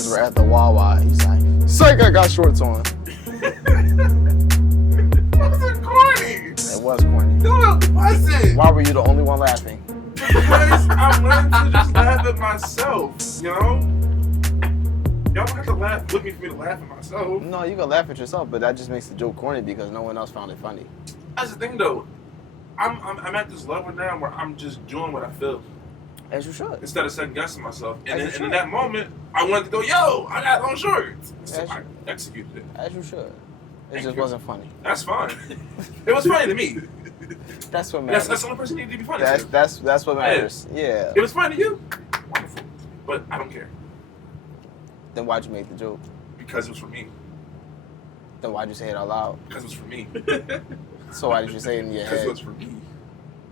guys were at the Wawa. He's like, "Psych, I got shorts on." Wasn't corny. It was corny. No, it wasn't. Why were you the only one laughing? Because I'm learning to just laugh at myself, you know? Y'all don't have to laugh, looking for me to laugh at myself. No, you can laugh at yourself, but that just makes the joke corny because no one else found it funny. That's the thing, though. I'm at this level now where I'm just doing what I feel. As you should. Instead of second guessing myself. And As you in that moment, I wanted to go, yo, I got on shorts. So As I executed it. As you should. It just you. wasn't funny. That's fine. It was funny to me. That's what matters. That's the only person you need to be funny to. That's what matters. Yeah. It was funny to you? Wonderful. But I don't care. Then why'd you make the joke? Because it was for me. Then why'd you say it out loud? Because it was for me. So why did you say it in your Because head? it was for me.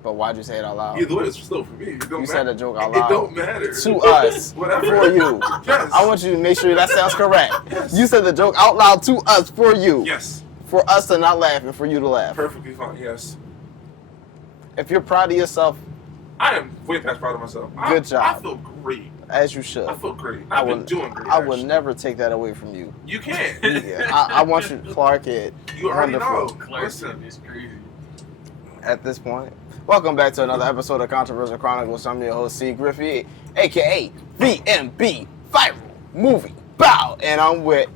But why'd you say it out loud? Either way, it's still for me. It don't You matter. said a joke out loud. It don't matter. To us. Whatever. For you. Yes. I want you to make sure that sounds correct. Yes. You said the joke out loud to us for you. Yes. For us to not laugh and for you to laugh. Perfectly fine, yes. If you're proud of yourself, I am way past proud of myself. Good job. I feel great. as you should. I feel great. I've been doing great. I will never take that away from you. You can't. Yeah, I want you, Clark. It. You already know. Clarkson is crazy. At this point, welcome back to another episode of Controversial Chronicles. I'm your host, C. Griffey, aka VMB Viral Movie Bow, and I'm with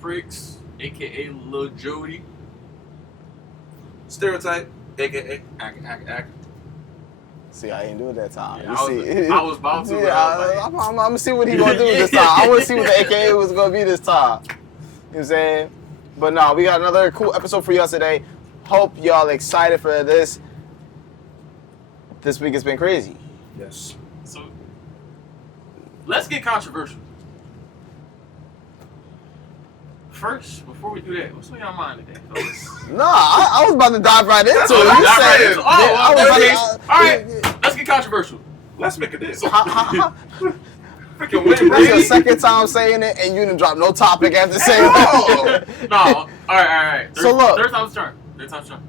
VQPRIX, aka Lil Joey. Stereotype, aka act. See, I ain't do it that time. Yeah, You I was about to. Yeah, I'm gonna see what he gonna do this time. I want to see what the AKA was gonna be this time. You know what I'm saying? But no, we got another cool episode for y'all today. Hope y'all excited for this. This week has been crazy. Yes. So, let's get controversial. First, before we do that, what's on your mind today, folks? No, I was about to dive right into it. Oh, You dive right said- into- oh, I was okay. about to- All right, let's get controversial. Let's make a deal. That's Freaking win, your baby. second time saying it, and you didn't drop no topic after saying No. it. No, all right. So look. Third time's charm.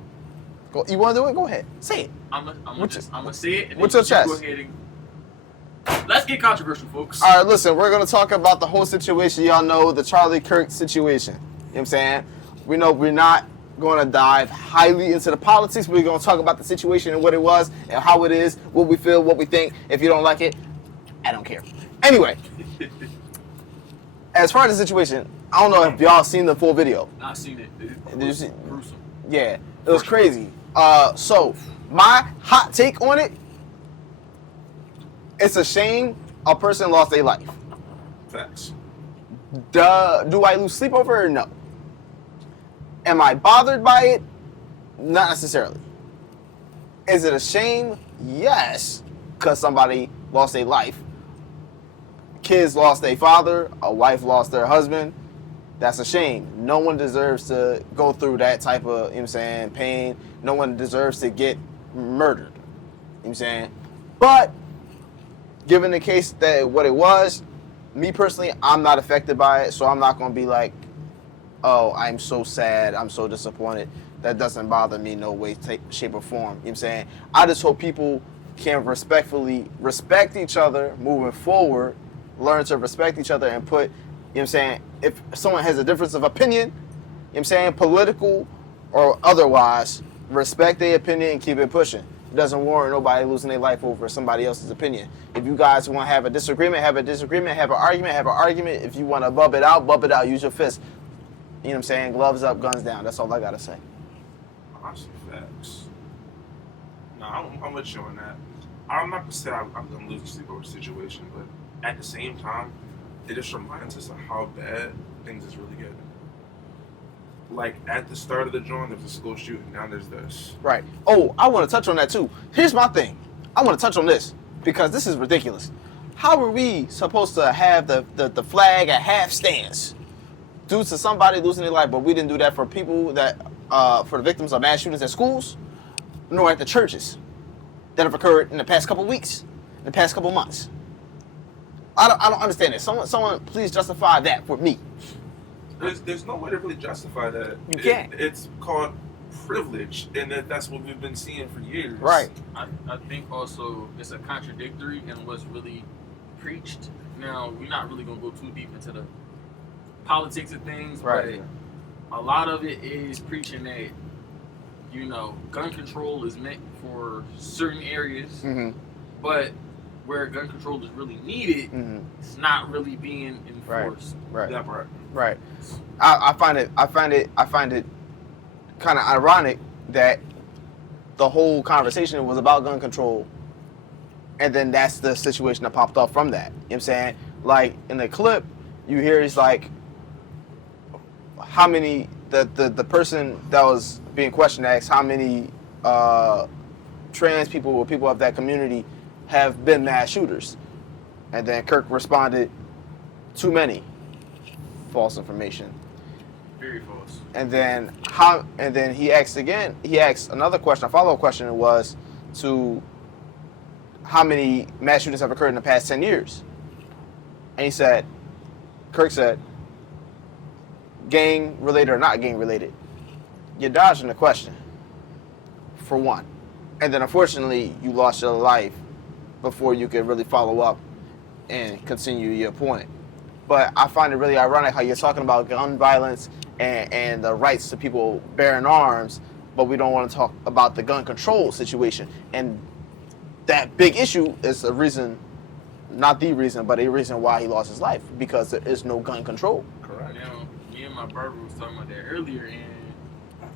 Go, you want to do it? Go ahead. Say it. I'm gonna say it. And What's then your chest? Go ahead and let's get controversial, folks. All right, listen, we're going to talk about the whole situation. Y'all know the Charlie Kirk situation. You know what I'm saying? We know we're not going to dive highly into the politics. We're going to talk about the situation and what it was and how it is, what we feel, what we think. If you don't like it, I don't care. Anyway, as far as the situation, I don't know if y'all seen the full video. I seen it. Did you see? Gruesome. Yeah, it was crazy. So my hot take on it, it's a shame a person lost their life. Facts. Do I lose sleep over it? No. Am I bothered by it? Not necessarily. Is it a shame? Yes, because somebody lost their life. Kids lost their father, a wife lost their husband. That's a shame. No one deserves to go through that type of, you know what I'm saying, pain. No one deserves to get murdered. You know what I'm saying? But given the case that what it was, me personally, I'm not affected by it, so I'm not going to be like, oh, I'm so sad, I'm so disappointed. That doesn't bother me no way, shape, or form. You know what I'm saying? I just hope people can respectfully respect each other moving forward, learn to respect each other and put, you know what I'm saying, if someone has a difference of opinion, you know what I'm saying, political or otherwise, respect their opinion and keep it pushing. It doesn't warrant nobody losing their life over somebody else's opinion. If you guys want to have a disagreement, have a disagreement. Have an argument. If you want to bump it out, use your fist. You know what I'm saying? Gloves up, guns down. That's all I got to say. Honestly, facts. No, I'm with you on that. I'm not going to say I'm going to lose sleep over the situation, but at the same time, it just reminds us of how bad things is really getting. Like, at the start of the joint, there's a school shooting. Now there's this. Right. Oh, I want to touch on that too. Here's my thing. I want to touch on this because this is ridiculous. How are we supposed to have the flag at half stance due to somebody losing their life, but we didn't do that for people that, for the victims of mass shootings at schools, nor at the churches that have occurred in the past couple weeks, in the past couple months? I don't understand it. Someone please justify that for me. There's no way to really justify that. You can't. It's called privilege, and that's what we've been seeing for years. Right. I think also it's a contradictory in what's really preached. Now, we're not really gonna go too deep into the politics of things, Right. but a lot of it is preaching that, gun control is meant for certain areas, Mm-hmm. but where gun control is really needed, Mm-hmm. it's not really being enforced. Right. That part. Right. I find it kind of ironic that the whole conversation was about gun control, and then that's the situation that popped off from that. You know what I'm saying? Like in the clip, you hear it's like how many the person that was being questioned asked how many trans people or people of that community have been mass shooters, and then Kirk responded, too many. False information. Very false. And then he asked again. He asked another question. A follow-up question was to how many mass shootings have occurred in the past 10 years. And he said, Kirk said, gang related or not gang related. You're dodging the question, for one. And then unfortunately, you lost your life before you could really follow up and continue your point. But I find it really ironic how you're talking about gun violence and the rights to people bearing arms, but we don't want to talk about the gun control situation. And that big issue is a reason, not the reason, but a reason why he lost his life, because there is no gun control. Correct. Now, me and my barber was talking about that earlier, and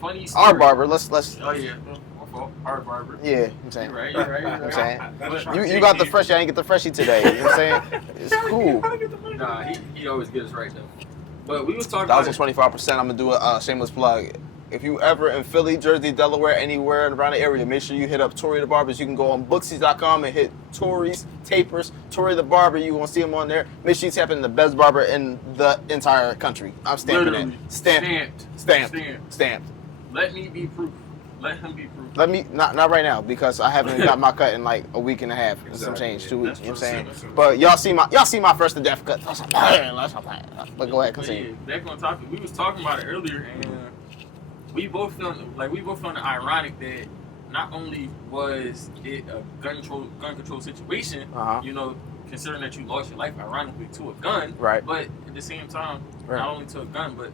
funny story. Our barber, let's. Oh yeah, my fault. Our barber. Yeah, I'm saying. You're right. You're right. I'm saying. But- You got the freshie, I didn't get the freshie today. You know what I'm saying? It's cool. Nah, he always gets us right though. But we was talking That was about on 25%. I'm going to do a shameless plug. If you ever in Philly, Jersey, Delaware, anywhere around the area, make sure you hit up Tori the Barbers. You can go on Booksies.com and hit Tori's Tapers, Tori the Barber. You're going to see him on there. Make sure you tap in the best barber in the entire country. I'm stamping Literally. it. Stamped. Let me be proof. Let him be proof. Let me, not right now, because I haven't got my cut in like a week and a half. And some Exactly. change, 2 weeks. You know what I'm saying? That's what I'm But y'all see my first to death cut. But go ahead, But continue. yeah, back on topic. We was talking about it earlier, and we both found it ironic that not only was it a gun control situation, Uh-huh. considering that you lost your life ironically to a gun, Right. but at the same time, Right. not only to a gun, but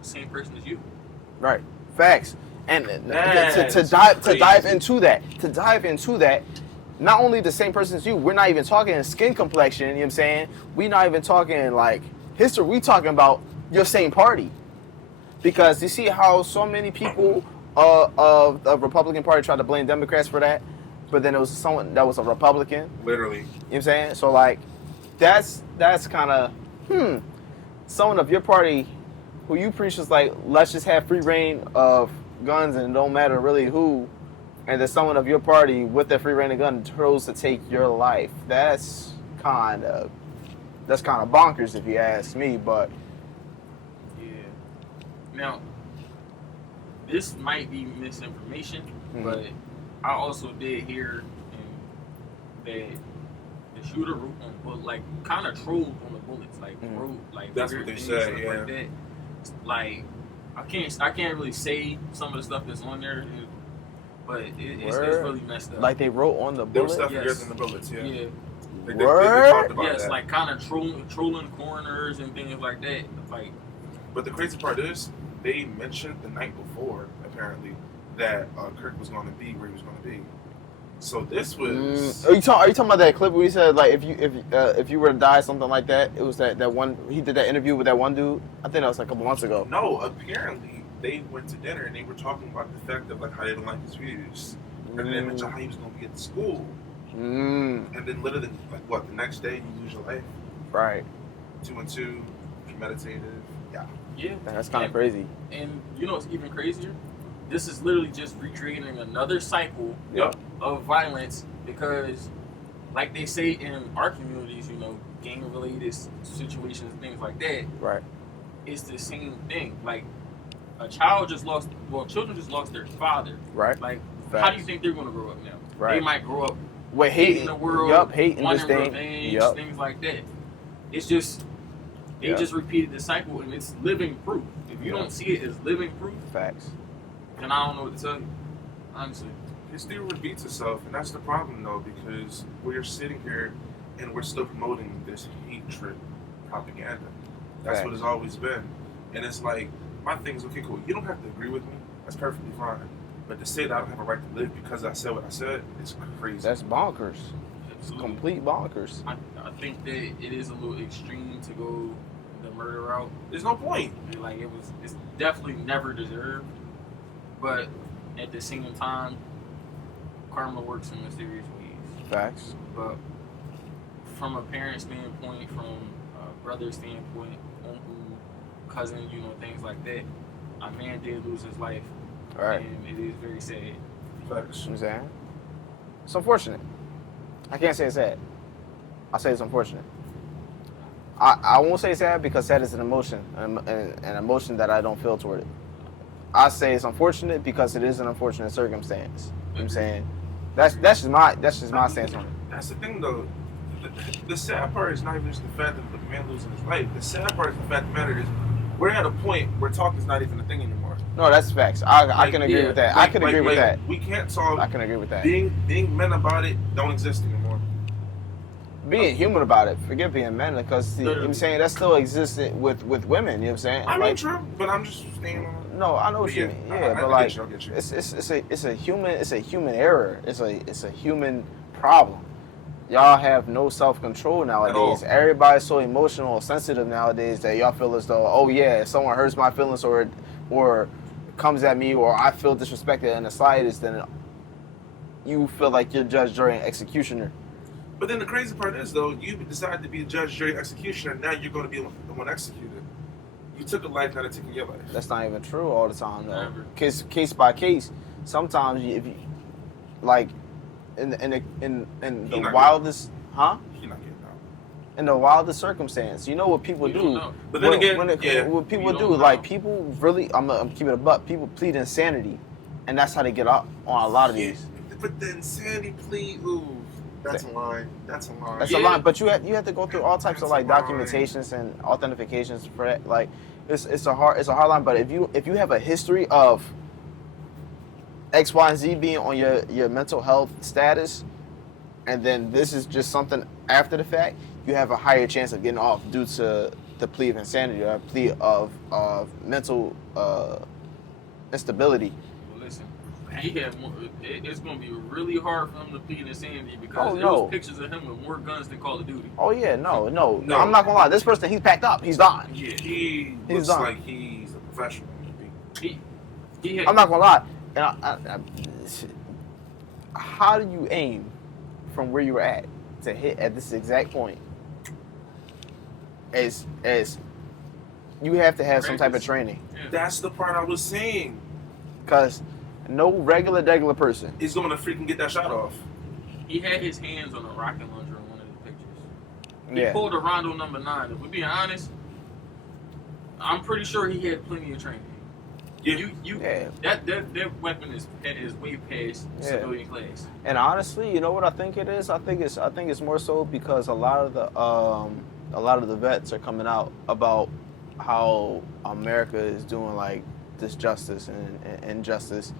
the same person as you. Right. Facts. And to That's dive crazy. into that, not only the same person as you, we're not even talking skin complexion, you know what I'm saying? We're not even talking like history, we talking about your same party. Because you see how so many people of the Republican Party tried to blame Democrats for that, but then it was someone that was a Republican. Literally. You know what I'm saying? So like that's kind of someone of your party who you preach is like, let's just have free reign of guns and it don't matter really who, and then someone of your party with that free reign of gun chose to take your life. That's kind of bonkers if you ask me, but Yeah. Now, this might be misinformation, but I also did hear that the shooter wrote on kind of trolled on the bullets, wrote That's weird what they things, say, stuff like that. Like, I can't really say some of the stuff that's on there, but it's really messed up. like they wrote on the There was bullet. stuff bigger than the bullets, yeah. Yeah. They Word? talked about Yes, that. like kind of trolling coroners and things like that. Like, But the crazy part is, they mentioned the night before, apparently, that Kirk was going to be where he was going to be. So this was. Are you talking about that clip where he said like if you were to die, something like that? It was that one he did that interview with that one dude. I think that was like a couple months ago. No, apparently they went to dinner and they were talking about the fact of like how they don't like his views, and then they mentioned how he was going to be at school, and then literally like the next day you lose your life. Right. 2 and 2, premeditated. yeah. That's kind of crazy. And you know what's even crazier? This is literally just recreating another cycle of violence because, like they say in our communities, gang-related situations, things like that, Right. it's the same thing. Like, children just lost their father. Right. Like, Facts. how do you think they're going to grow up now? Right. They might grow up With hating the world, Yup. Hating this wanting thing. revenge, Yup. things like that. It's just, they just repeated the cycle, and it's living proof. If you don't see it as living proof, Facts. then I don't know what to tell you, honestly. History repeats itself, and that's the problem though, because we're sitting here and we're still promoting this hatred propaganda. That's Right. what it's always been. And it's like, my thing is, okay, cool. You don't have to agree with me. That's perfectly fine. But to say that I don't have a right to live because I said what I said is crazy. That's bonkers. It's Absolutely. complete bonkers. I think that it is a little extreme to go the murder route. There's no point. Like it's definitely never deserved. But at the same time, karma works in mysterious ways. Facts. But from a parent standpoint, from a brother standpoint, uncle, cousin, things like that, a man did lose his life. Right. And it is very sad. You Facts. know what I'm saying? It's unfortunate. I can't say it's sad. I say it's unfortunate. I won't say sad because sad is an emotion, an emotion that I don't feel toward it. I say it's unfortunate because it is an unfortunate circumstance. You know what I'm saying? That's just my stance on it. That's the thing, though. The sad part is not even just the fact that the man losing his life. The sad part is the fact of the matter is we're at a point where talk is not even a thing anymore. No, that's facts. I can agree with that. I can agree with that. We can't talk. I can agree with that. Being men about it don't exist anymore. Being human about it, forget being men, because you know what I'm saying, that still exists with women. You know what I'm saying? I mean, Like, true, but I'm just staying on. no, I know what you mean. Yeah, but I like, get you, I get you. it's a human error. It's a human problem. Y'all have no self-control nowadays. all. Everybody's so emotional or sensitive nowadays that y'all feel as though, oh yeah, if someone hurts my feelings or comes at me or I feel disrespected in the slightest, then you feel like you're judge, jury, and executioner. But then the crazy part is, though, you decided to be a judge, jury, executioner. Now you're going to be the one executed. You took a life, now they're taking your life. That's not even true all the time, though. Never. Case by case. Sometimes, if you like, in the not wildest, huh? You're not getting out. In the wildest circumstance, you know what people You do. don't know. But then again, what people You do, don't like know. people really, I'm keeping it a buck. People plead insanity, and that's how they get up on a lot of Yeah, these. but the insanity plea, ooh, that's a line. That's a line. That's Yeah. a lot, but you have to go through all types of like That's a line. documentations and authentications for that. Like it's a hard line. But if you have a history of X, Y, and Z being on your mental health status, and then this is just something after the fact, you have a higher chance of getting off due to the plea of insanity or a plea of mental instability. Well, listen, he had more, it's going to be really hard for him to plead insanity because Oh, there no. was pictures of him with more guns than Call of Duty. Oh yeah, no. No. I'm not gonna lie. This person, he's packed up. He's done. Yeah, He's looks done. like he's a professional. He had, I'm not gonna lie. And how do you aim from where you were at to hit at this exact point? As you have to have some type of training, That's the part I was saying. because no regular person. He's going to freaking get that shot off. He had his hands on a rocket launcher in one of the pictures. He Yeah, pulled a Rondo number 9. If we're being honest, I'm pretty sure he had plenty of training. Yeah. yeah. That weapon is way past Yeah. civilian class. And honestly, you know what I think it is? I think it's more so because a lot of the vets are coming out about how America is doing like this justice and injustice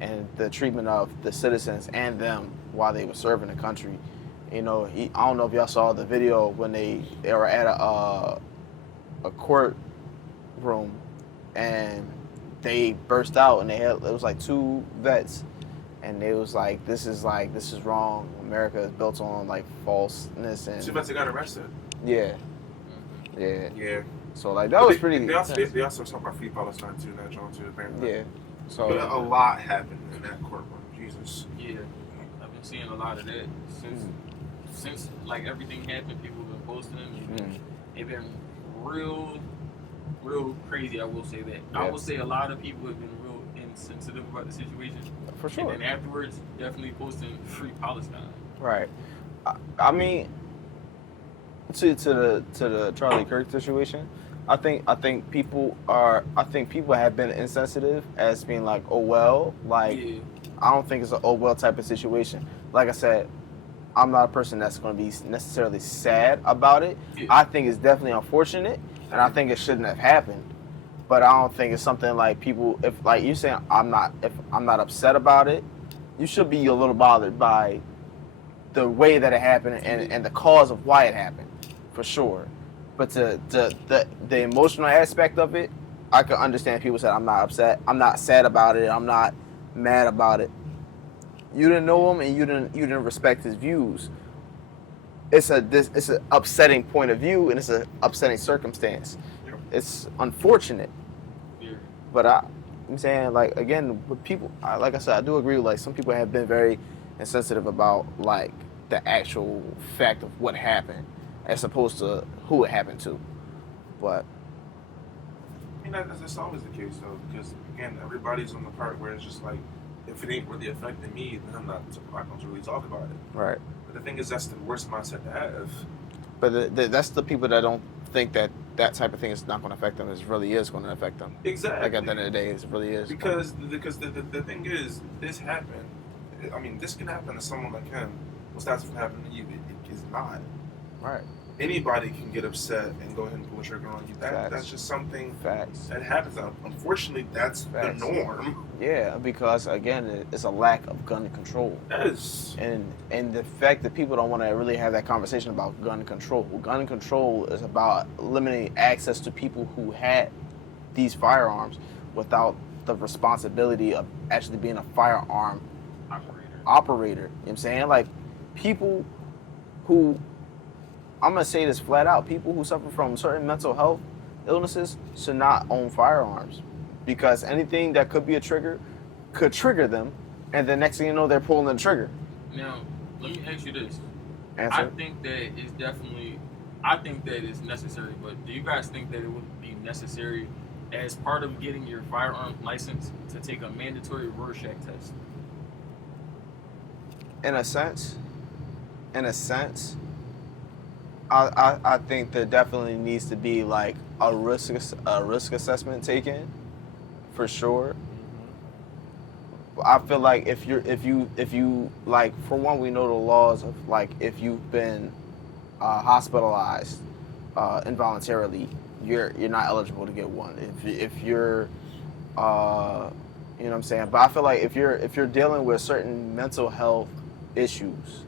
and the treatment of the citizens and them while they were serving the country. You know, I don't know if y'all saw the video when they were at a court room and they burst out and it was like 2 vets and they was like, this is wrong. America is built on like falseness and Two vets that got arrested. yeah. Yeah. So like that was pretty. They also talk about Free Palestine too, that John too, apparently. Yeah. But So a lot happened in that courtroom. Jesus. Yeah, I've been seeing a lot of that since like everything happened. People have been posting and they've been real crazy. I will say that. Yeah. I will say a lot of people have been real insensitive about the situation. for sure. And then afterwards, definitely posting Free Palestine. Right. I mean, to the Charlie Kirk situation, I think people have been insensitive as being like, oh well, like Yeah. I don't think it's an oh well type of situation. Like I said, I'm not a person that's going to be necessarily sad about it. Yeah. I think it's definitely unfortunate, and I think it shouldn't have happened. But I don't think it's something like people. If like you saying, if I'm not upset about it, you should be a little bothered by the way that it happened and the cause of why it happened, for sure. But the emotional aspect of it, I can understand people say, I'm not upset, I'm not sad about it, I'm not mad about it. You didn't know him and you didn't respect his views. It's an upsetting point of view and it's an upsetting circumstance. It's unfortunate. But I'm saying, like, again, with people, like I said, I do agree with, like, some people have been very insensitive about, like, the actual fact of what happened as opposed to who it happened to. But I mean, that's always the case, though, because, again, everybody's on the part where it's just like, if it ain't really affecting me, then I'm not going to really talk about it. right. But the thing is, that's the worst mindset to have. But that's the people that don't think that type of thing is not going to affect them. It really is going to affect them. Exactly. Like, at the end of the day, it really is. Because the thing is, this happened. I mean, this can happen to someone like him. What's that from happening to you? It is not. Right. Anybody can get upset and go ahead and pull a trigger on you. That's just something Facts. that happens. Unfortunately, that's Facts. the norm. Yeah, because, again, it's a lack of gun control. Yes. And the fact that people don't want to really have that conversation about gun control. Gun control is about limiting access to people who had these firearms without the responsibility of actually being a firearm operator. You know what I'm saying? Like, people who, I'm going to say this flat out, people who suffer from certain mental health illnesses should not own firearms. Because anything that could be a trigger could trigger them, and the next thing you know, they're pulling the trigger. Now, let me ask you this. Answer. I think that it's necessary, but do you guys think that it would be necessary as part of getting your firearm license to take a mandatory Rorschach test? In a sense, I think there definitely needs to be, like, a risk assessment taken, for sure. I feel like if you like, for one, we know the laws of, like, if you've been hospitalized involuntarily, you're not eligible to get one. If you're you know what I'm saying? But I feel like if you're dealing with certain mental health issues,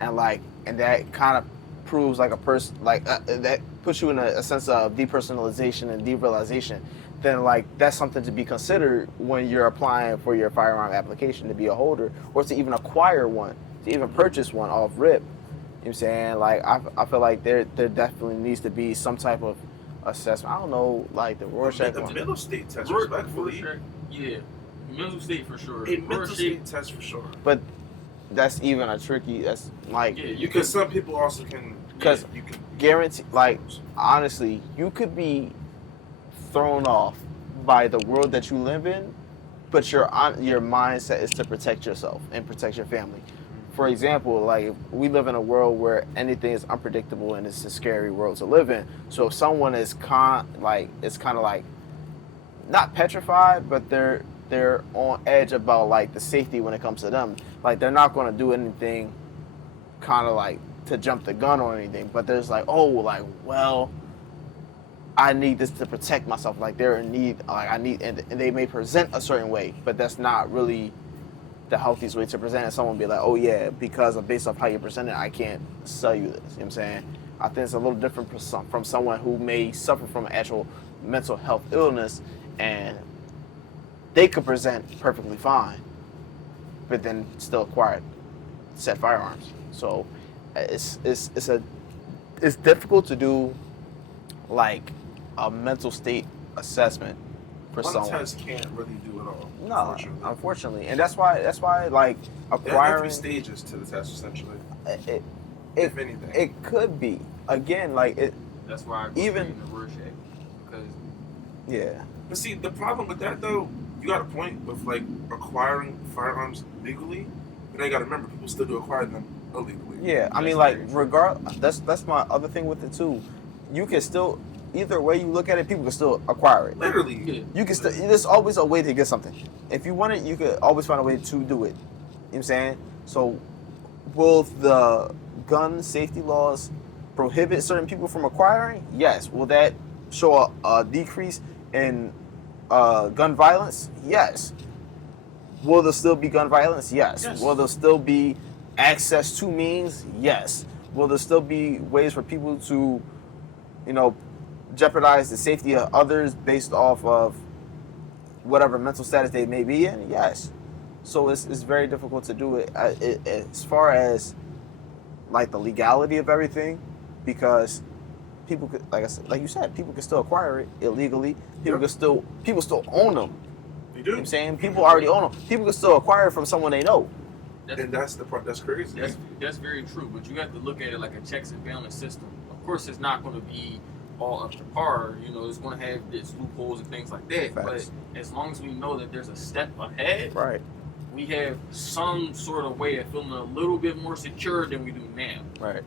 and that kind of proves like a person, like that puts you in a sense of depersonalization and derealization, then, like, that's something to be considered when you're applying for your firearm application to be a holder or to even acquire one, to even purchase one off rip. You know what I'm saying? Like, I feel like there definitely needs to be some type of assessment. I don't know, like the Rorschach The one. mental state test, respectfully. Rorschach, yeah. Mental state for sure. A mental state test for sure. But that's even a tricky. That's like, Yeah, Because some people also can. Because you can guarantee, like, honestly, you could be thrown off by the world that you live in, but your mindset is to protect yourself and protect your family. For example, like, we live in a world where anything is unpredictable and it's a scary world to live in. So if someone is kind of like not petrified, but they're on edge about, like, the safety when it comes to them. Like, they're not going to do anything kind of like to jump the gun or anything, but there's like, oh, like, well, I need this to protect myself. Like, they're in need, like, I need, and they may present a certain way, but that's not really the healthiest way to present it. Someone be like, oh yeah, because of based off how you present it, I can't sell you this. You know what I'm saying? I think it's a little different from someone who may suffer from actual mental health illness, and they could present perfectly fine, but then still acquire said firearms. So it's difficult to do, like, a mental state assessment for someone. One test can't really do it all. No, unfortunately, and that's why like There acquiring have to be stages to the test, essentially. if anything, it could be, again, like it. That's why I even in the Rorschach, because yeah. But see, the problem with that, though, you got a point with, like, acquiring firearms legally, but then you got to remember, people still do acquire them illegally. Yeah, I mean, like, that's my other thing with it too. You can still, either way you look at it, people can still acquire it. Literally. yeah. You can still, there's always a way to get something. If you want it, you could always find a way to do it. You know what I'm saying? So, will the gun safety laws prohibit certain people from acquiring? Yes. Will that show a decrease in gun violence? Yes. Will there still be gun violence? Yes. Yes. Will there still be access to means? Yes. Will there still be ways for people to, jeopardize the safety of others based off of whatever mental status they may be in? Yes. So it's very difficult to do it as far as like the legality of everything, because people could, like you said, people can still acquire it illegally. People still own them. They do. You know what I'm saying? People already own them. People can still acquire it from someone they know. And that's the part that's crazy. That's very true, but you have to look at it like a checks and balance system. Of course, it's not going to be all up to par. It's going to have its loopholes and things like that. Facts. But as long as we know that there's a step ahead, Right. we have some sort of way of feeling a little bit more secure than we do now. Right.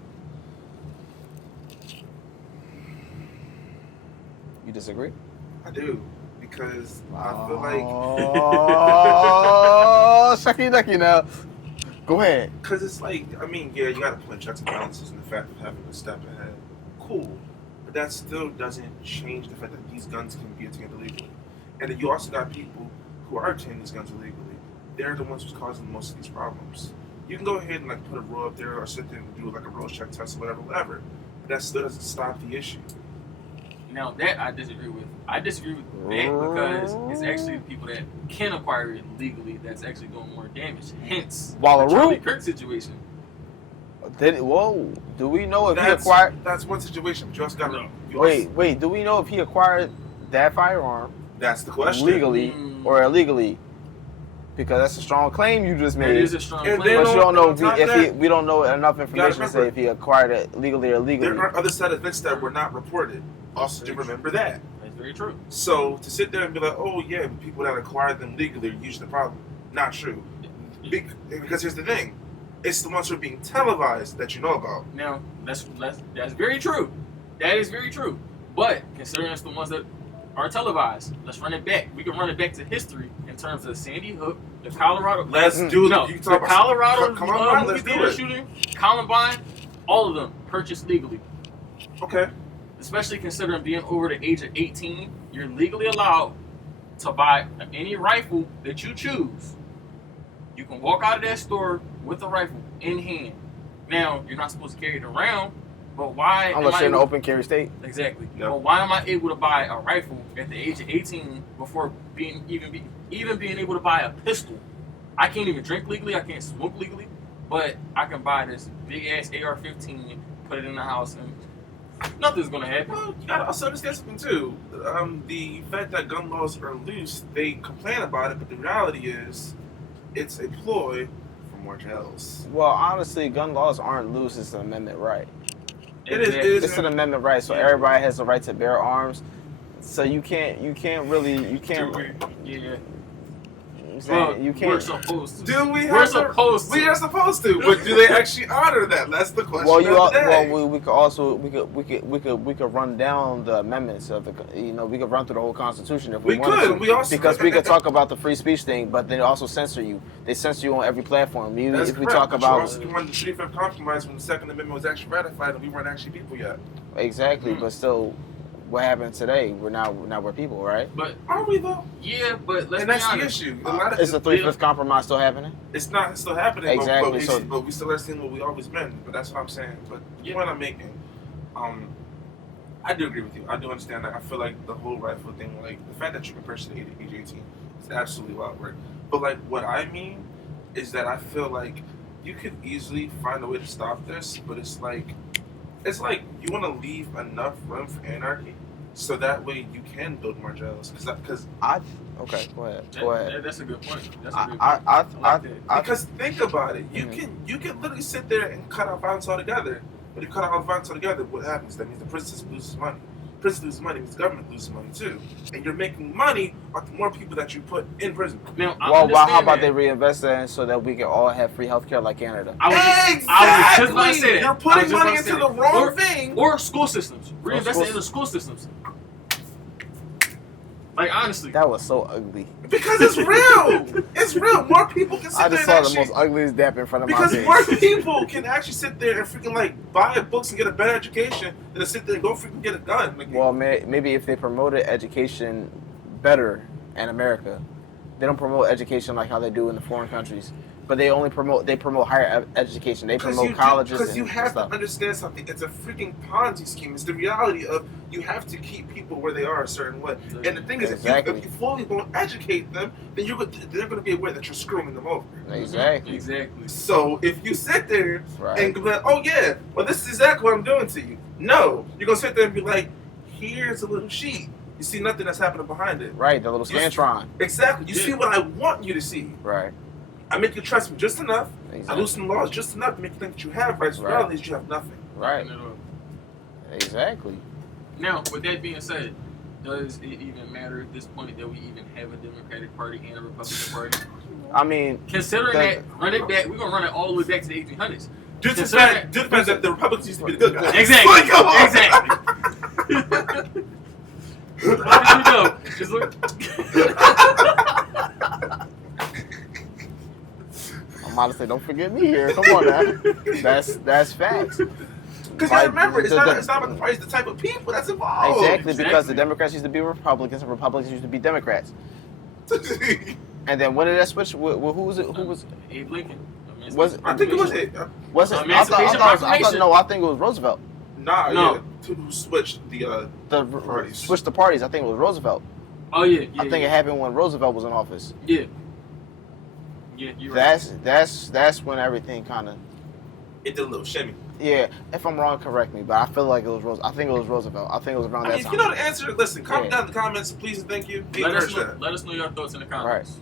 You disagree? I do, because I feel like oh, shucky ducky now. Go ahead. because it's like, I mean, yeah, you got to put checks and balances in the fact of having a step ahead. Cool. But that still doesn't change the fact that these guns can be obtained illegally. And then you also got people who are obtaining these guns illegally. They're the ones who's causing most of these problems. You can go ahead and like put a rule up there or sit there and do like a road check test or whatever. But that still doesn't stop the issue. Now that I disagree with. I disagree with that because it's actually the people that can acquire it legally that's actually doing more damage. Hence, the Wallaroo? JoeyPrix situation. Do we know if he acquired? That's one situation. But you also got to Wait. Do we know if he acquired that firearm That's the question. legally or illegally? Because that's a strong claim you just made. It is a strong And claim. But you don't know on if we don't know enough information to say remember, if he acquired it legally or illegally. There are other side events that were not reported. Also, do remember that. That's very true. So to sit there and be like, oh yeah, people that acquire them legally are usually the problem. Not true. Because here's the thing. It's the ones who are being televised that you know about. Now, that's very true. That is very true. But considering it's the ones that are televised, let's run it back. We can run it back to history in terms of Sandy Hook, the Colorado. Let's do it. No, You the talk about Colorado Columbine, movie let's do theater it. shooting, Columbine, all of them purchased legally. Okay. Especially considering being over the age of 18, you're legally allowed to buy any rifle that you choose. You can walk out of that store with a rifle in hand. Now, you're not supposed to carry it around, but why? Unless you're in an open carry state. Exactly. Yep. But why am I able to buy a rifle at the age of 18 before being able to buy a pistol? I can't even drink legally. I can't smoke legally, but I can buy this big ass AR-15, put it in the house, and nothing's gonna happen. Well, you gotta also understand something too. The fact that gun laws are loose, they complain about it, but the reality is, it's a ploy for more jails. Well, honestly, gun laws aren't loose. It's an amendment right. It is. It's an amendment right, so everybody has the right to bear arms. So you can't really. Yeah. You can't. We're supposed to. Do we We're have supposed to. We are supposed to, but do they actually honor that? That's the question. We could also we could run down the amendments of the we could run through the whole Constitution if we wanted to. We also because we could talk about the free speech thing, but they also censor you. They censor you on every platform. That's if we correct, talk but about you also can run the 35th compromise when the Second Amendment was actually ratified and we weren't actually people yet. exactly, but still, what happened today? We're people, right? But Are we though? yeah, but let's And that's be the honest. issue. A lot of Is the 3/5 compromise still happening? It's not still happening, Exactly, but we still are seeing what we always been. But that's what I'm saying. But the point I'm making, I do agree with you. I do understand that. I feel like the whole rifle thing, like the fact that you can purchase it at age 18, is absolutely wild work. But like what I mean is that I feel like you could easily find a way to stop this, but it's like you want to leave enough room for anarchy, so that way you can build more jails. Because okay, go ahead. That's a good point. That's a good point. Because think about it, you can literally sit there and cut out violence altogether. But if you cut out violence altogether, what happens? That means the prison system loses money. Prison loses money means the government loses money too, and you're making money off the more people that you put in prison. Now, Well, how about they reinvest that so that we can all have free healthcare like Canada? I was just about to say that. You're putting money into the wrong thing. Or school systems. Reinvest it into school systems. Like, honestly. That was so ugly. Because it's real. It's real. More people can sit I there just and saw the most ugliest dap in front of my because face. more people can actually sit there and freaking like buy books and get a better education than to sit there and go freaking get a gun. Like, Well, maybe if they promoted education better in America, They don't promote education like how they do in the foreign countries. But they promote higher education. They promote colleges because you and have stuff. to understand something. It's a freaking Ponzi scheme. It's the reality of you have to keep people where they are a certain way. And the thing is, if you fully don't educate them, then they're going to be aware that you're screwing them over. Exactly. So if you sit there Right. and be like, oh yeah, well this is exactly what I'm doing to you. No, you're going to sit there and be like, here's a little sheet. You see nothing that's happening behind it. Right, the little Scantron. Exactly. You see what I want you to see. Right. I make you trust me just enough. Exactly. I loosen the laws just enough to make you think that you have rights. Right. Reality is you have nothing. Right. Exactly. Now, with that being said, does it even matter at this point that we even have a Democratic Party and a Republican Party? I mean, Considering that, run it back, we're going to run it all the way back to the 1800s. Due to the fact that the Republicans used to be the good guys. Exactly. Come on. Exactly. How did you know? Just look. I'm about to say, don't forget me here. Come on now. That's facts. Because you remember, it's not about the party, it's the type of people that's involved. Exactly, because the Democrats used to be Republicans and Republicans used to be Democrats. And then when did that switch? Who was it? Who was? Abe Lincoln. I think it was it. Was it? Emancipation Proclamation. I think it was Roosevelt. Nah, No. Yeah, who switched the parties. Switched the parties. I think it was Roosevelt. Oh yeah. I think it happened when Roosevelt was in office. Yeah. Yeah, you're right. That's when everything kind of. It did a little shimmy. Yeah, if I'm wrong, correct me. But I feel like it was Roosevelt. I think it was Roosevelt. I think it was around that If time. you know the answer, listen, comment down in the comments, please and thank you. Let us know your thoughts in the comments.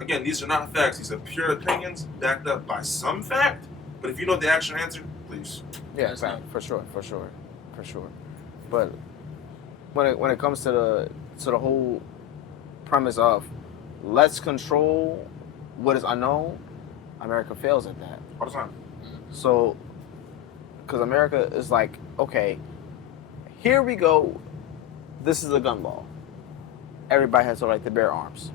Again, these are not facts. These are pure opinions backed up by some fact. But if you know the actual answer, please. Yeah, for sure. But when it comes to the whole premise of let's control what is unknown, America fails at that. All the time. So, because America is like, okay, here we go. This is a gun law. Everybody has the right to bear arms.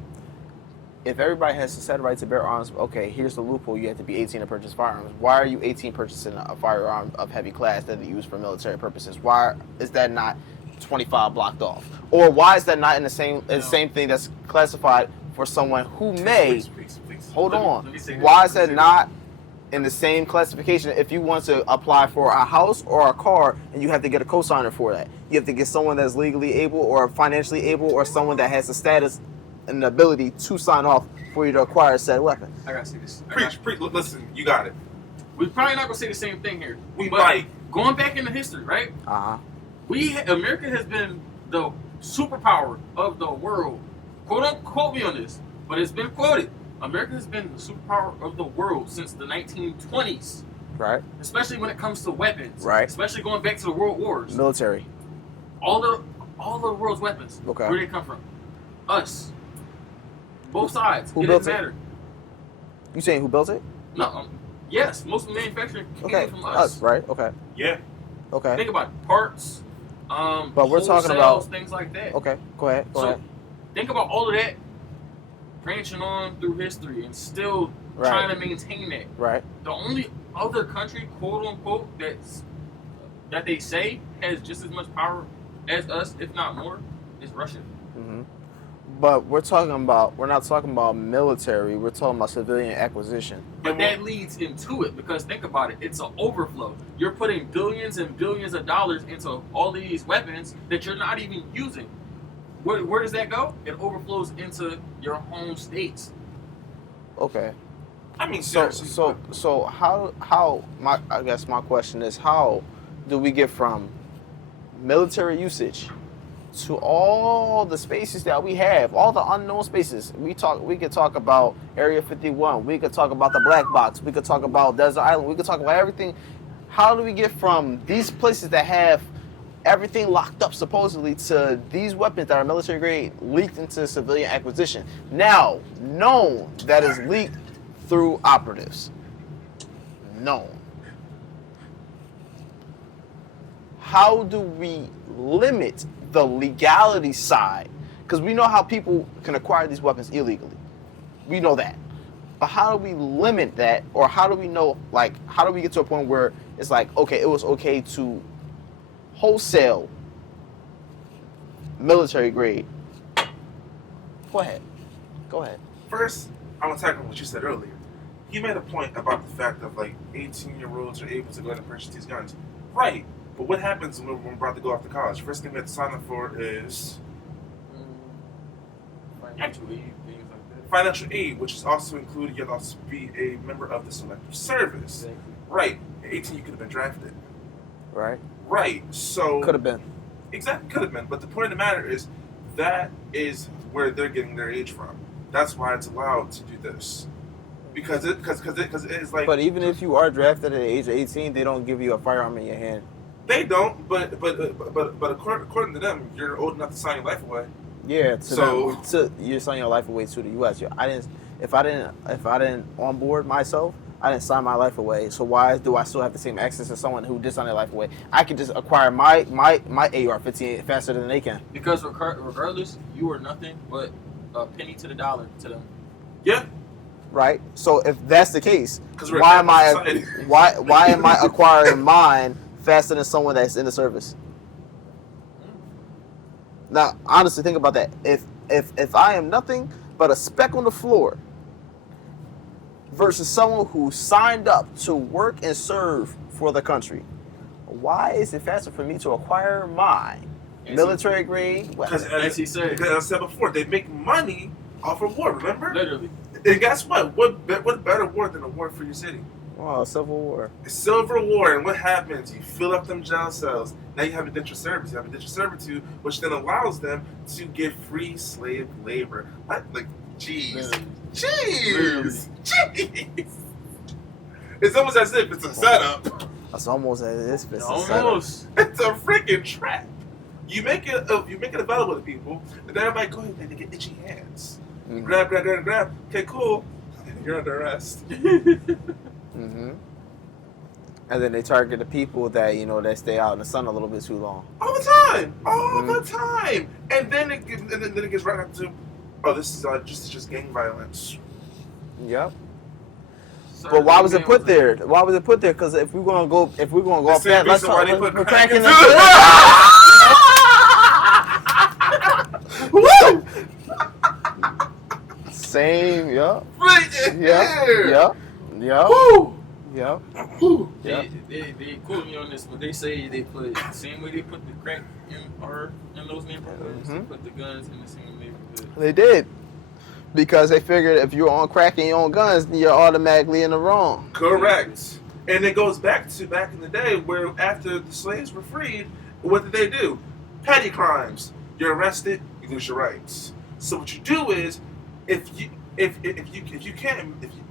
If everybody has the set right to bear arms, okay, here's the loophole. You have to be 18 to purchase firearms. Why are you 18 purchasing a firearm of heavy class that they use for military purposes? Why is that not 25 blocked off? Or why is that not in the same thing that's classified for someone who may... Please. Hold on. Let me say this. Why is that not in the same classification if you want to apply for a house or a car and you have to get a cosigner for that? You have to get someone that's legally able or financially able or someone that has the status and the ability to sign off for you to acquire said weapon. I gotta say this. Preach. Listen, you got it. We're probably not gonna say the same thing here. We but might. Going back into history, right? America has been the superpower of the world. Quote me on this, but it's been quoted. America has been the superpower of the world since the 1920s. Right. Especially when it comes to weapons. Right. Especially going back to the world wars. Military. All the world's weapons. Okay. Where did they come from? Us. Both sides. Who It built doesn't it? matter. You saying who built it? No. Yes, most of the manufacturing came from us. right? Okay. Yeah. Okay. Think about it. Parts. But we're talking wholesales, about things like that. Okay. Go ahead. So think about all of that branching on through history and still trying to maintain that. Right. The only other country, quote unquote, that they say has just as much power as us, if not more, is Russia. Mm-hmm. But we're not talking about military. We're talking about civilian acquisition. But that leads into it because think about it. It's an overflow. You're putting billions and billions of dollars into all these weapons that you're not even using. Where does that go? It overflows into your home states. Okay. I mean, seriously. So how I guess my question is, how do we get from military usage to all the spaces that we have, all the unknown spaces? We could talk about Area 51. We could talk about the Black Box. We could talk about Desert Island. We could talk about everything. How do we get from these places that have everything locked up supposedly to these weapons that are military grade leaked into civilian acquisition? Now, known that is leaked through operatives. Known. How do we limit the legality side? Because we know how people can acquire these weapons illegally. We know that. But how do we limit that? Or how do we know, like, how do we get to a point where it's like, okay, it was okay to wholesale military grade Go ahead. First, I want to tackle what you said earlier. You made a point about the fact of like 18-year-olds are able to go ahead and purchase these guns. Right. But what happens when we're about to go off to college? First thing we have to sign up for is financial aid, things like that. Financial aid, which is also included. You have to also be a member of the Selective Service. Exactly. Right. At 18, you could have been drafted. Right. Right. So Could have been. Exactly, could have been. But the point of the matter is that is where they're getting their age from. That's why it's allowed to do this. Because it is like. But even if you are drafted at the age of 18, they don't give you a firearm in your hand. They don't, but according to them, you're old enough to sign your life away. Yeah, So- you're signing your life away to the U.S. If I didn't onboard myself, I didn't sign my life away. So why do I still have the same access as someone who did sign their life away? I can just acquire my AR-15 faster than they can. Because regardless, you are nothing but a penny to the dollar to them. Yeah. Right. So if that's the case, 'Cause we're why a am I society. why am I acquiring mine faster than someone that's in the service? Now, honestly, think about that. If I am nothing but a speck on the floor versus someone who signed up to work and serve for the country, why is it faster for me to acquire mine? Military grade weapon. Because As he said. Because I said before, they make money off of war. Remember? Literally. And guess what? What better war than a war for your city? Wow, Civil War. Civil War, and what happens? You fill up them jail cells. Now you have indentured service. You have indentured servitude, which then allows them to get free slave labor. Like, jeez. Jeez. It's almost as if it's a setup. That's almost as if it's a setup. Almost. It's a freaking trap. You make it available to people, and then everybody go ahead and they get itchy hands. Mhm. Grab. Okay, cool. You're under arrest. Mm-hmm. And then they target the people that that stay out in the sun a little bit too long. All the time. And then it gets right up to, oh, this is just gang violence. Yep. Sir, But why was it man put there? Why was it put there? Because if we're gonna go off same that, let's reason why talk. they put We're crack cracking into the- Woo! Same. Yep. Right there. Yep. Woo! Yep. Woo! Yeah. They quote me on this, but they say they put the same way they put the crack in those neighborhoods. They Mhm. put the guns in the same neighborhood. They did. Because they figured if you're on crack and you own guns, then you're automatically in the wrong. Correct. And it goes back in the day where after the slaves were freed, what did they do? Petty crimes. You're arrested, you lose your rights. So what you do is,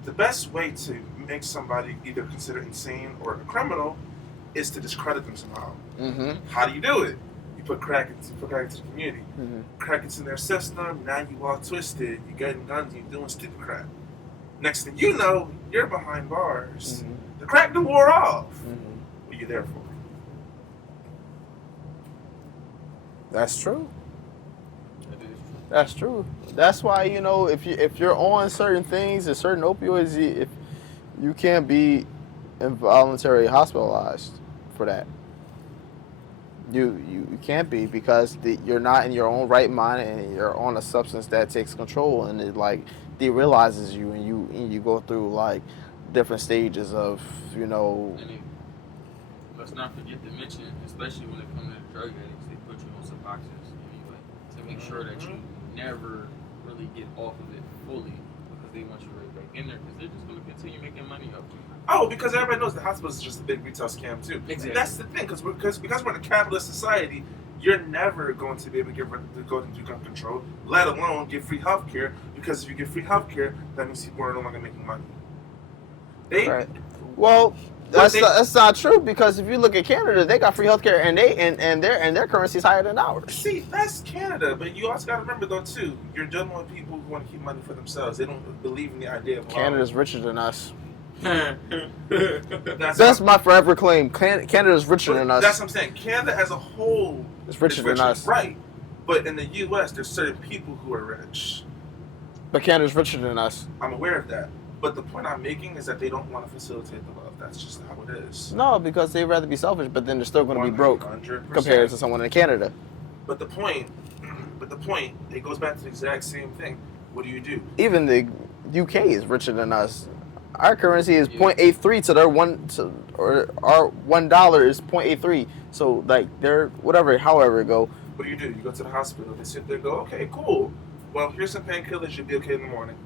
the best way to make somebody either considered insane or a criminal is to discredit them somehow. Mm-hmm. How do you do it? You put crack into the community. Mm-hmm. Crack is in their system. Now you all twisted. You getting guns. You doing stupid crap. Next thing you know, you're behind bars. Mm-hmm. The crack done wore off. Mm-hmm. What are you there for? That's true. That is true. That's true. That's why if you're on certain things and certain opioids, if you can't be involuntarily hospitalized for that. You can't be because you're not in your own right mind and you're on a substance that takes control and it like derealizes you and you go through like different stages of And let's not forget to mention, especially when it comes to drug addicts, they put you on Suboxone anyway to make sure that you never really get off of it fully because they want you right back in there because they're just going to continue making money off you. Oh, because everybody knows the hospital is just a big retail scam too. Exactly. That's the thing, because we're in a capitalist society, you're never going to be able to go into gun control, let alone get free healthcare. Because if you get free healthcare, that means people are no longer making money. right. Well, that's not true because if you look at Canada, they got free healthcare and their currency is higher than ours. See, that's Canada, but you also got to remember though too, you're dealing with people who want to keep money for themselves. They don't believe in the idea of Canada's richer than us. That's That's my forever claim. Canada's richer than us. That's what I'm saying. Canada as a whole It's richer than us. right? But in the U.S., there's certain people who are rich. But Canada's richer than us. I'm aware of that. But the point I'm making is that they don't want to facilitate the love. That's just how it is. No, because they'd rather be selfish, but then they're still going to be broke 100%. compared to someone in Canada. But the point But the point, it goes back to the exact same thing. What do you do? Even the UK is richer than us. Our currency is 0.83 to their or our $1 is 0.83. So like they're whatever, however it go. What do? You go to the hospital. They sit there and go, okay, cool. Well, here's some painkillers. You'll be okay in the morning.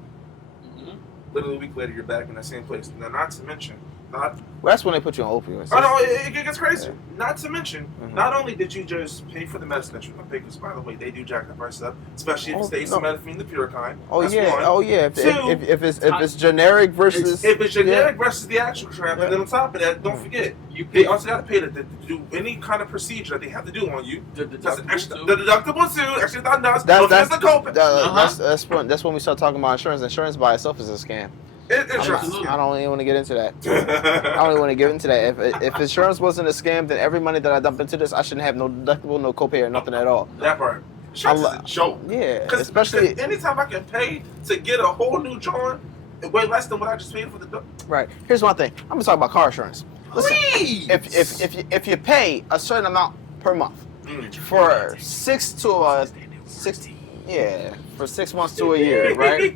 Mm-hmm. Literally a week later, you're back in that same place. Now, not to mention, Well, that's when they put you on opioids. Oh no, it gets crazy. Yeah. Not to mention, not only did you just pay for the medicine that you're gonna pay, because by the way, they do jack the price up, especially if it's the acetaminophen, the pure kind. Oh That's yeah, one. oh yeah. If it's generic versus versus the actual crap, and then on top of that, don't forget, they also got to pay to do any kind of procedure that they have to do on you. The deductible too. Extra $1,000. That's when we start talking about insurance. Insurance by itself is a scam. I don't even want to get into that. I don't even want to get into that. If insurance wasn't a scam, then every money that I dump into this, I shouldn't have no deductible, no copay, or nothing at all. That part. Insurance is a joke. Yeah, Cause especially anytime I can pay to get a whole new joint, way less than what I just paid for the. Right. Here's one thing. I'm gonna talk about car insurance. Listen, if you pay a certain amount per month for 6 months to a year, right?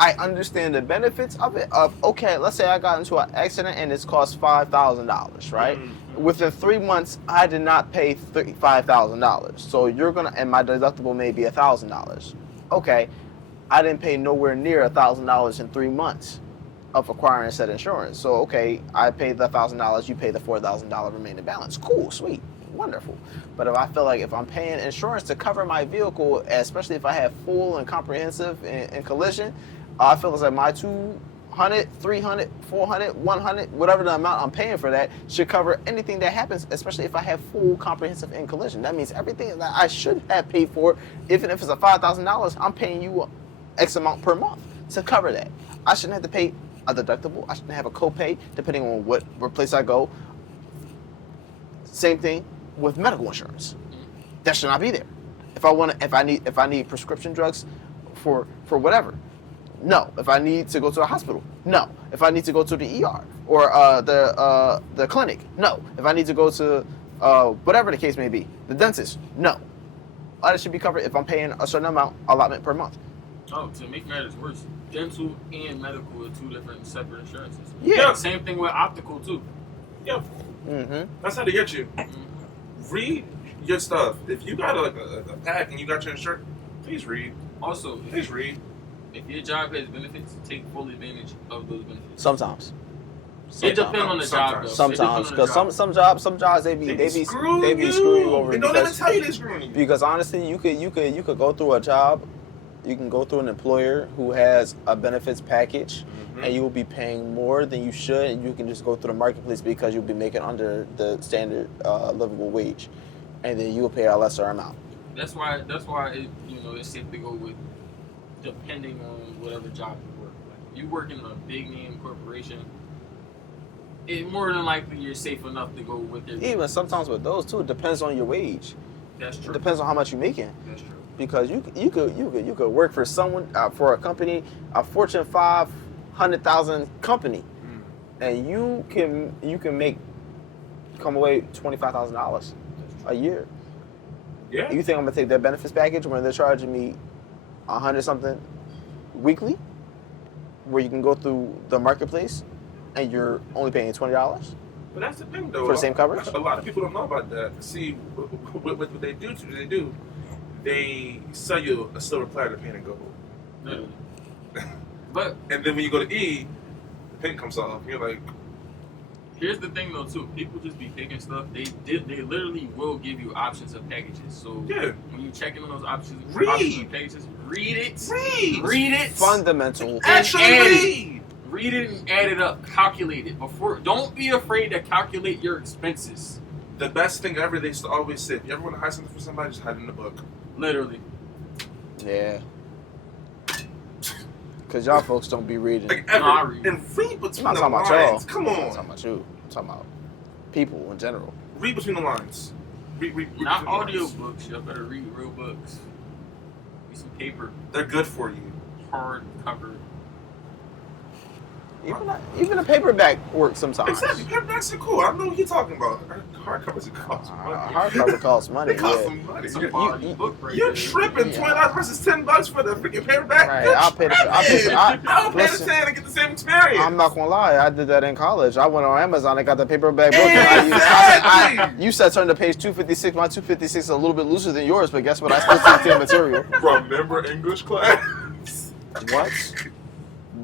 I understand the benefits of it. Okay, let's say I got into an accident and it's cost $5,000, right? Mm-hmm. Within 3 months, I did not pay $5,000. So and my deductible may be $1,000. Okay, I didn't pay nowhere near $1,000 in 3 months of acquiring said insurance. So okay, I paid the $1,000, you pay the $4,000 remaining balance. Cool, sweet, wonderful. But if I feel like if I'm paying insurance to cover my vehicle, especially if I have full and comprehensive and collision, I feel like my $200, $300, $400, $100, whatever the amount I'm paying for that should cover anything that happens, especially if I have full comprehensive and collision. That means everything that I should have paid for, even if it's a $5,000, I'm paying you X amount per month to cover that. I shouldn't have to pay a deductible. I shouldn't have a copay depending on what place I go. Same thing with medical insurance. That should not be there. If I need prescription drugs for whatever. No. If I need to go to a hospital, no. If I need to go to the ER or the clinic, no. If I need to go to whatever the case may be, the dentist, no. All that should be covered if I'm paying a certain amount allotment per month. Oh, to make matters worse, dental and medical are two different separate insurances. Yeah. Same thing with optical too. Yeah. Mm-hmm. That's how they get you. Mm-hmm. Read your stuff. If you got a pack and you got your insurance, please read. Also, please read. If your job has benefits, take full advantage of those benefits. Sometimes. It depends on the job, though. Sometimes, because some jobs they be screwing you over. They don't even tell you they're screwing you. Because honestly, you could go through a job, you can go through an employer who has a benefits package, and you will be paying more than you should, and you can just go through the marketplace because you'll be making under the standard livable wage, and then you'll pay a lesser amount. That's why it's safe to go with depending on whatever job you work. Like if you work in a big name corporation, it more than likely you're safe enough to go with their. Even sometimes with those too, it depends on your wage. That's true. It depends on how much you're making. That's true. Because you could work for someone for a company, a Fortune 500,000 company, and you can come away $25,000 a year. Yeah. You think I'm gonna take their benefits package when they're charging me $100 something weekly, where you can go through the marketplace and you're only paying $20? But that's the thing, though. For the same coverage? A lot of people don't know about that. See, what they do, they sell you a silver platter of paint and gold. But and then when you go to E, the paint comes off. You're like, here's the thing, though, too. People just be picking stuff. They literally will give you options of packages. So yeah. When you check in on those options of packages, read it. Read it. Fundamental. Actually read it and add it up. Calculate it. Don't be afraid to calculate your expenses. The best thing ever, they used to always say, if you ever want to hide something for somebody, just hide it in the book. Literally. Yeah. Because y'all folks don't be reading. Like ever. No, I read. And read between I'm not the talking lines. about y'all. Come on. I'm not talking about you. I'm talking about people in general. Read between the lines. Read Not audio lines. books. Y'all better read real books. Read some paper. They're good for you. Hard cover. Even a paperback works sometimes. Exactly, paperbacks are cool. I know what you're talking about. Hardcovers cost money. Hardcover costs money. They cost Yeah. some money. It's a quality book right You're there. tripping. $20 versus $10 for the freaking paperback. Right, You're I'll pay the- tripping. I'll pay the listen, 10 to get the same experience. I'm not gonna lie, I did that in college. I went on Amazon and got the paperback book. Exactly. You said turn to page 256. My 256 is a little bit looser than yours, but guess what? I still took the material. Remember English class? What?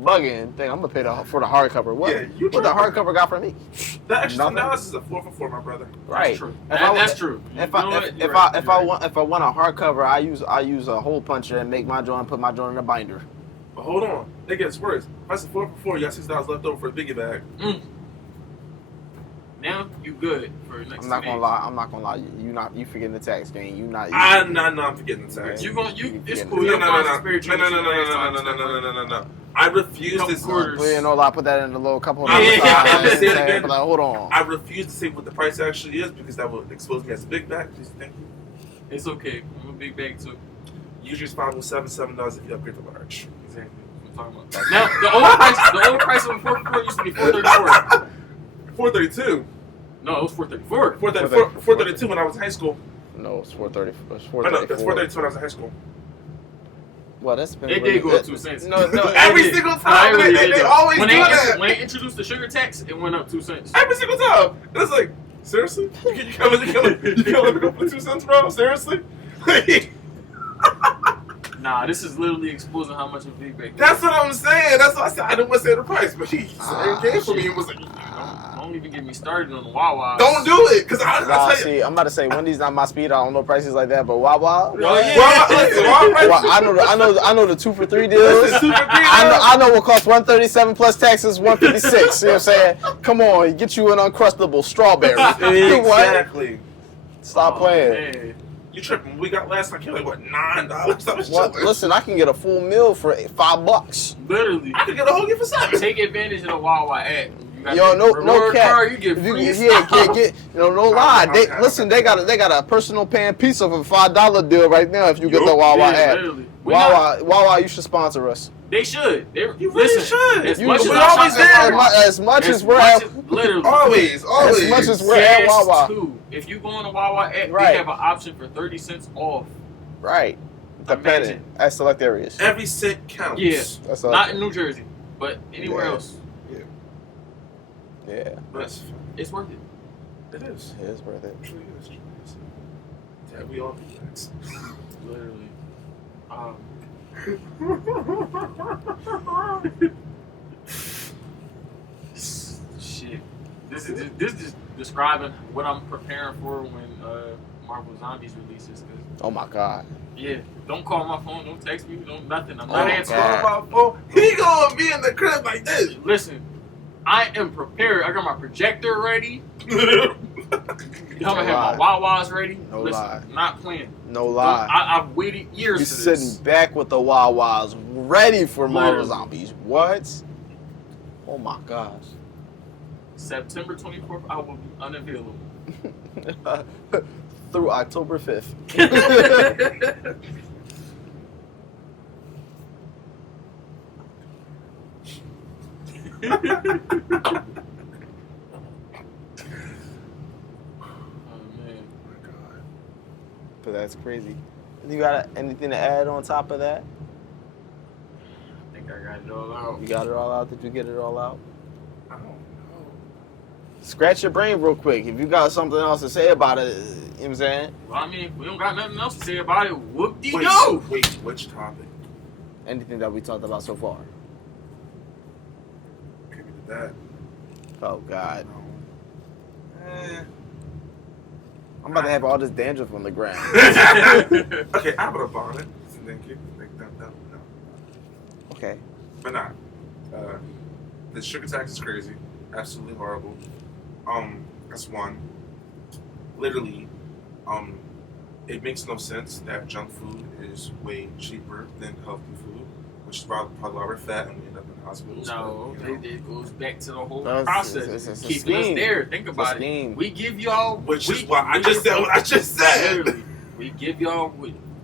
Bugging. Think I'm gonna pay for the hardcover. What? Yeah, you what the tripping. hardcover got for me? The extra Nothing. $10 is a 4 for 4, my brother. Right. That's true. If I- That's true. If I want a hardcover, I use a hole puncher and make my joint, put my joint in a binder. But hold on, it gets worse. If that's a 4 for 4, you got $6 left over for a biggie bag. Now you good for the next. I'm not gonna lie. You forgetting the tax game. I'm forgetting the tax. It's Yeah. cool. No. You'll find some spare change. No. I refuse to quarters. Well, you know, I put that in a little couple of Yeah. dollars. Say it again. Like, hold on. I refuse to say what the price actually is because that will expose me as a big bag. Please, thank you. It's okay. I'm a big bag too. Usually it's $7 if you upgrade to large. Exactly. That's what I'm talking about. Now the old price of a 4 for 4 used to be $4.34. 432. No, it was $4.34. 432 when I was in high school. No, it's 430. It's Oh, no, that's 434. 432 when I was in high school. Well, that's been. It did go up 2 cents. No. Every single time, they always when do that. When they introduced the sugar tax, it went up 2 cents. Every single time. And it's like, seriously? You can't let me go for 2 cents, bro? Seriously? Nah, this is literally exposing how much a big bag is. That's what I'm saying. That's why I said I didn't want to say the price, but he came for me and was like, Don't even get me started on the Wawa. don't do it, because I tell you. See, I'm about to say Wendy's not my speed. I don't know prices like that, but Wawa. Oh, yeah. Well, I know the 2 for $3 deals. I know what costs $137 plus taxes, $156. You know what I'm saying? Come on, get you an uncrustable strawberry. Exactly. Stop playing. Man. You tripping? We got last time, like, what, $9? That was What? chilling. Listen, I can get a full meal for $5. Literally. I could get a whole gift for $7. Take advantage of the Wawa app. You got Yo, the no reward cap. card, you get free Get no lie. Okay. Listen, they got a personal pan pizza for $5 deal right now if you get the Wawa Yeah, app. literally. Wawa, you should sponsor us. They should. You really should. As You much as we I always shop at there. Wawa, As much as we're at, literally. Always. as much as we're at Gas Wawa, too. If you go on the Wawa app, Right. they have an option for 30 cents off. right? Depending at select areas. Every cent counts. Yeah. That's Not in New Jersey, but anywhere Yeah. else. Yeah, That's fun. It's worth it. It is. it is worth it. It truly is. Yeah, we all do that. Literally. Shit. This is describing what I'm preparing for when Marvel Zombies releases. Cause, Oh my God. yeah, don't call my phone, don't text me, don't nothing. I'm Oh, not answering. God. He gonna be in the crib like this. Listen, I am prepared. I got my projector ready. I'm gonna have my Wawas ready. No Listen, lie. I'm not playing. No lie. I've waited years You for sitting this. back with the Wawas, ready for Marvel Literally. Zombies. What? Oh my gosh. September 24th, I will be unavailable. Through October 5th. Oh man. But that's crazy. You got anything to add on top of that? I think I got it all out. You got it all out? Did you get it all out? I don't know. Scratch your brain real quick. If you got something else to say about it, you know what I'm saying? Well, I mean, we don't got nothing else to say about it. Whoop-de-doo! Wait, which topic? Anything that we talked about so far? Could be that. Oh God. Eh. I'm about to have all this dandruff on the ground. Okay, I would have bought it. Thank you. No. Okay. But nah. The sugar tax is crazy. Absolutely horrible. That's one. Literally, it makes no sense that junk food is way cheaper than healthy food, which is probably why we're fat and we end up in hospitals. No, but, you know. it goes back to the whole No, process. it's a Keeping us scheme. there. Think about scheme. it. We give y'all... Which is why I just said what I just said. Literally, we give y'all...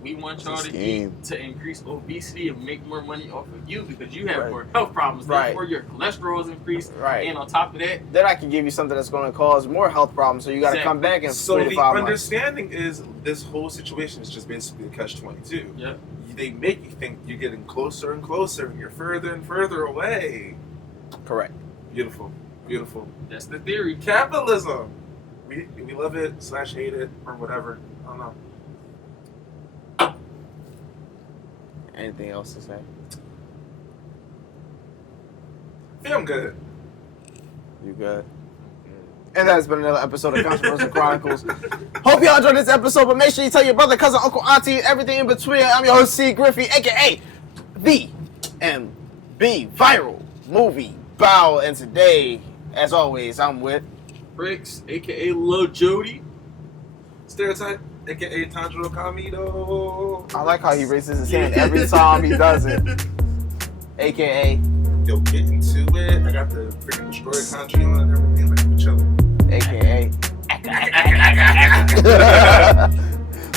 We want y'all to scheme. eat to increase obesity and make more money off of you because you have Right. more health problems. Right. Therefore, your cholesterol is increased. Right. And on top of that, Then I can give you something that's going to cause more health problems, so you got to come back in So 3 to the 5 months. understanding is this whole situation is just basically a catch-22. yeah. They make you think you're getting closer and closer, and you're further and further away. Correct. Beautiful, beautiful. That's the theory. Capitalism. We love it / hate it or whatever. I don't know. Anything else to say? Yeah, I'm good. You good? And that has been another episode of Controversial Chronicles. Hope y'all enjoyed this episode, but make sure you tell your brother, cousin, uncle, auntie, everything in between. I'm your host, C. Griffey, a.k.a. the MB Viral Movie Bow. And today, as always, I'm with... Prix, aka Lil Jody. Stereotype, aka Tanjiro Kamido. I like how he raises his hand every time he does it. A.k.a. Yo, get into it. I got the freaking destroyed country on and everything. Like, we're chilling. A.k.a.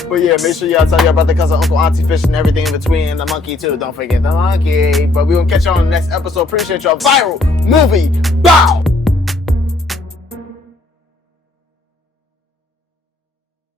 But yeah, make sure y'all tell your brother, cousin, uncle, auntie, fish, and everything in between, and the monkey too. Don't forget the monkey. But we will catch y'all on the next episode. Appreciate y'all. Viral Movie Bow.